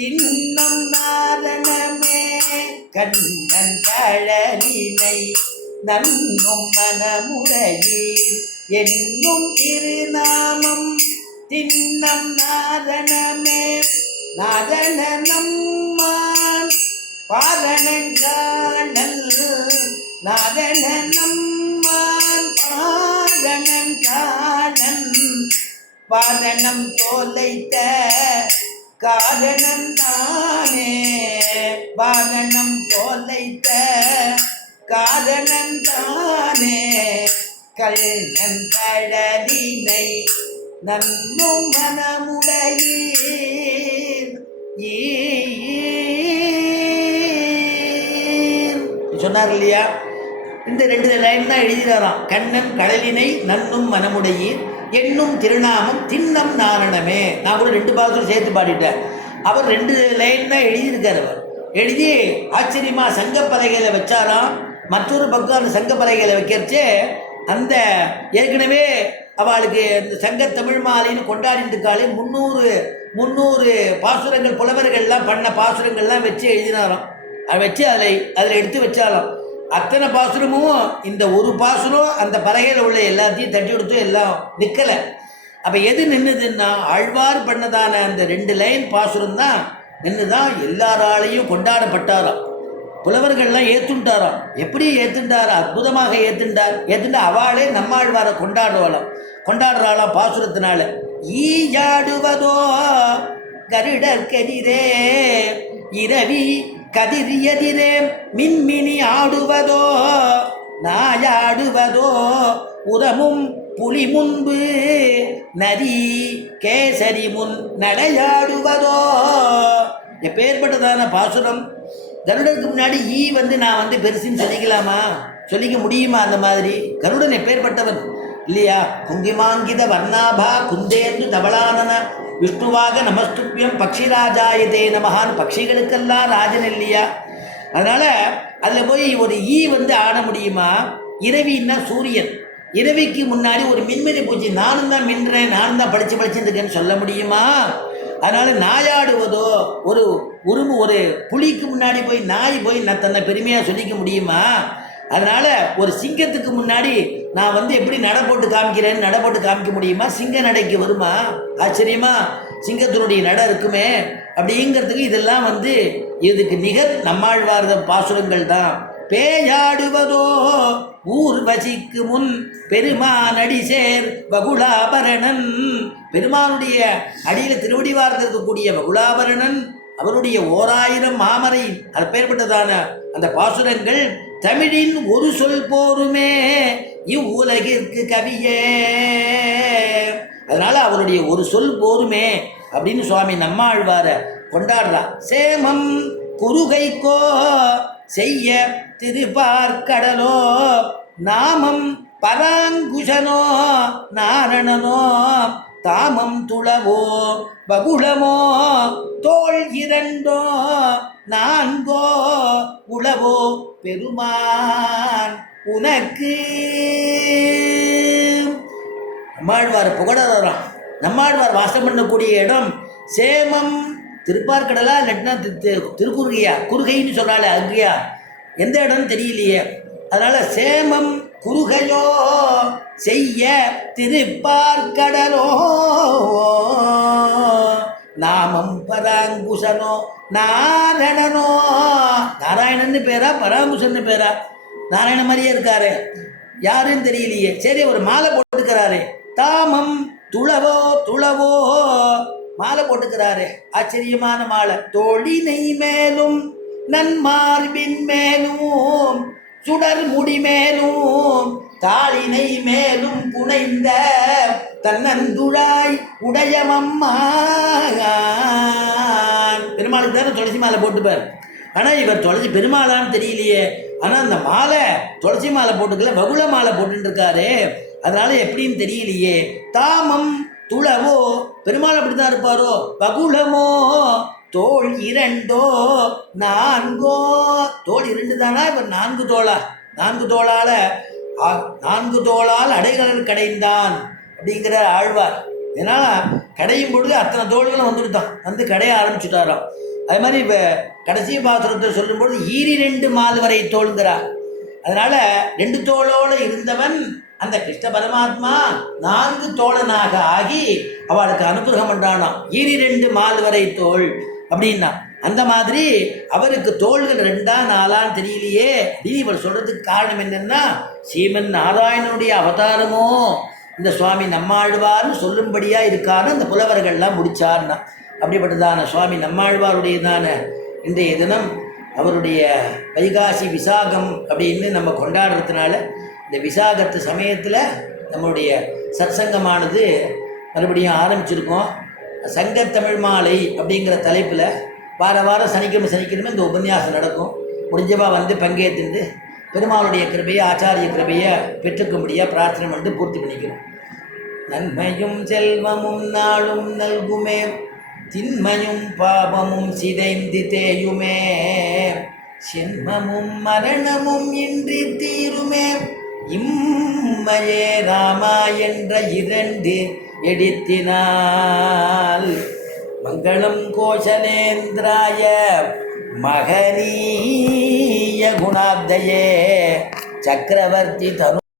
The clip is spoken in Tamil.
திண்ணம் நாரணமே கண்ணன் கழலினை நன்னும் மனமுடையீர் என்னும் திருநாமம் திண்ணம் நாரணமே நாரணனம்மான் பாரணங்காணல் நாரணனம்மான் பாரணங்காணன் பாரணம் தோலைத்த காரணம் தானே பாரணம் தோலைத்த காரணம் தானே கண்ணன் கடலினை நன்னும் மனமுடையீர் சொன்னார் இல்லையா? இந்த 2 லைன் தான் எழுதினாராம். கண்ணன் கடலினை நன்னும் மனமுடையீர் என்னும் திருநாமம் திண்ணம் நாரணமே. நான் கூட 2 பாகத்தில் சேர்த்து பாடிட்டேன். அவர் 2 லைன் தான் எழுதியிருக்கார். அவர் எழுதி ஆச்சரியமா சங்கப்பலகையில் வச்சாராம். மற்றொரு பக்கம் அந்த சங்கப்பலகையில் வைக்கிறச்சே அந்த ஏற்கனவே அவளுக்கு இந்த சங்க தமிழ் மாலைன்னு கொண்டாடிட்டு இருக்காளே 300 பாசுரங்கள் புலவர்கள்லாம் பண்ண பாசுரங்கள்லாம் வச்சு எழுதினாராம். அதை வச்சு அதில் எடுத்து வச்சாலும் அத்தனை பாசுரமும் இந்த ஒரு பாசுரம் அந்த பலகையில் உள்ள எல்லாத்தையும் தட்டி கொடுத்து எல்லாம் நிற்கலை. அப்போ எது நின்றுதுன்னா ஆழ்வார் பண்ணதான அந்த 2 லைன் பாசுரம் தான் நின்று தான் எல்லாராலையும் கொண்டாடப்பட்டாராம். புலவர்கள்லாம் ஏற்றுண்டாராம். எப்படி ஏற்றுண்டார்? அற்புதமாக ஏற்றுண்டு அவளே நம்மாழ்வாரை கொண்டாடுறாளாம் பாசுரத்தினால. ஈயாடுவதோ கருடற்கெதிரே இரவி கதிரியதிரே மின்மினி ஆடுவதோ நாயாடுவதோ உரமும் புலி முன்பு நரி கேசரி முன் நடையாடுவதோ. எப்பேற்பட்டதான பாசுரம்! கருடனுக்கு முன்னாடி நான் பெருசுன்னு சொல்லிக்கலாமா? சொல்லிக்க முடியுமா? அந்த மாதிரி கருடன் எப்பேற்பட்டவன் இல்லையா? குங்கிமாங்கித வர்ணாபா குந்தேந்து தவளானன விஷ்ணுவாக நமஸ்துப்பியம் பக்ஷிராஜாயதே நமகான் பட்சிகளுக்கெல்லாம் ராஜன் இல்லையா? அதனால் அதில் போய் ஒரு ஆட முடியுமா? இரவின்னா சூரியன். இரவிக்கு முன்னாடி ஒரு மின்மினி பூச்சி நானும் தான் மின்றேன், நானும் தான் படிச்சுட்டு இருக்கேன்னு சொல்ல முடியுமா? அதனால் நாயாடுவதோ ஒரு புலிக்கு முன்னாடி போய் நாய் போய் நான் தன்னை பெருமையாக சொல்லிக்க முடியுமா? அதனால் ஒரு சிங்கத்துக்கு முன்னாடி நான் எப்படி நடை போட்டு காமிக்க முடியுமா? சிங்க நடைக்கு வருமா? ஆச்சரியமா சிங்கத்தினுடைய நடை இருக்குமே. அப்படிங்கிறதுக்கு இதெல்லாம் இதுக்கு நிகர் நம்மாழ்வார்த பாசுரங்கள் தான். பேயாடுவதோ ஊர்வசிக்கு முன் பெருமான் அடி சேர் வகுலாபரணன். பெருமானுடைய அடியில் திருவடிவாரத்தில் இருக்கக்கூடிய வகுலாபரணன் அவருடைய 1000 மாமரை அப்பேற்பட்டதான அந்த பாசுரங்கள் தமிழின் ஒரு சொல் போருமே இவ்வுலகிற்கு கவியே. அதனால அவருடைய ஒரு சொல் போருமே அப்படின்னு சுவாமி நம்மாழ்வார கொண்டாடுறா. சேமம் குருகைக்கோ செய்ய திருப்பார்க்கடலோ நாமம் பராங்குஷனோ நாரணனோ தாமம் துளவோ பகுளமோ தோள் 2 4 உளவோ பெருமான் உனக்கு. நம்மாழ்வார் புகழறான். நம்மாழ்வார் வாசம் பண்ணக்கூடிய இடம் சேமம் திருப்பார்க்கடலா இல்லைன்னா திருக்குறுகையா? குறுகைன்னு சொல்கிறாள் அங்கேயா? எந்த இடம்னு தெரியலையே. அதனால் சேமம் குறுகையோ செய்ய திருப்பார்க்கடலோ நாமம் பராங்குஷனோ நாரணனோ. நாராயணன்னு பேரா பராங்குஷன்னு பேரா? நாராயண மாதிரியே இருக்காரு, யாருன்னு தெரியலையே. சரி, ஒரு மாலை போட்டுக்கிறாரு. தாமம் துளவோ மாலை போட்டுக்கிறாரு. ஆச்சரியமான மாலை. தோழினை மேலும் நன்மார்பின் மேலும் சுடர் முடி மேலும் தாளினை மேலும் புனைந்த தன்னந்துழாய் உடையமம்மா. பெருமாளுக்கு தானே துளசி மாலை போட்டுப்பார். ஆனால் இவர் துளசி பெருமாளான்னு தெரியலையே. ஆனால் அந்த மாலை துளசி மாலை போட்டுக்கல, வகுள மாலை போட்டுருக்காரு. அதனால எப்படின்னு தெரியலையே. தாமம் துளவோ பெருமாள் அப்படித்தான் இருப்பாரோ. வகுளமோ தோள் 2 4 தோள் 2 தானா? இவர் 4 தோளா? 4 தோளால் அடைகடல் கடைந்தான் அப்படிங்கிற ஆழ்வார். ஏன்னா கடையும் பொழுது அத்தனை தோள்களும் வந்துவிட்டான், கடைய ஆரம்பிச்சுட்டாராம். அது மாதிரி இப்போ கடைசி பாசுரத்தை சொல்லும்போது ஈரிரண்டு மால் வரை தோளுங்கிறார். அதனால 2 தோளோடு இருந்தவன் அந்த கிருஷ்ண பரமாத்மா 4 தோழனாக ஆகி அவளுக்கு அனுகிரகம் பண்ணானாம். ஈரிரண்டு மால் வரை தோள் அப்படின்னா அந்த மாதிரி அவருக்கு தோள்கள் 2ஆ 4ஆன்னு தெரியலையே அப்படின்னு இவர் சொல்றதுக்கு காரணம் என்னன்னா, ஸ்ரீமன் நாராயணனுடைய அவதாரமோ இந்த சுவாமி நம்மாழ்வார்னு சொல்லும்படியா இருக்கான்னு அந்த புலவர்கள்லாம் முடிச்சார்னா. அப்படிப்பட்டதான சுவாமி நம்மாழ்வாருடையதான இன்றைய தினம் அவருடைய வைகாசி விசாகம் அப்படின்னு நம்ம கொண்டாடுறதுனால இந்த விசாகத்து சமயத்தில் நம்மளுடைய சத்சங்கமானது மறுபடியும் ஆரம்பிச்சிருக்கோம். சங்கத்தமிழ் மாலை அப்படிங்கிற தலைப்பில் வார வாரம் சனிக்கிழமை இந்த உபன்யாசம் நடக்கும். முடிஞ்சவா வந்து பங்கேற்று பெருமாளுடைய கிருபையை ஆச்சாரிய கிருபையை பெற்றுக்கும்படியாக பிரார்த்தனை பண்ணிட்டு பூர்த்தி பண்ணிக்கிறோம். நன்மையும் செல்வமும் நாளும் நல்குமே, தின்மையும் பாபமும் சிதைந்து தேயுமே, சென்மமும் மரணமும் இன்றி தீருமே, இம்மையே ராமா என்ற 2 எடுத்தினால். மங்களம் கோஷலேந்திராய மகனீய குணாப்தயே சக்கரவர்த்தி தனு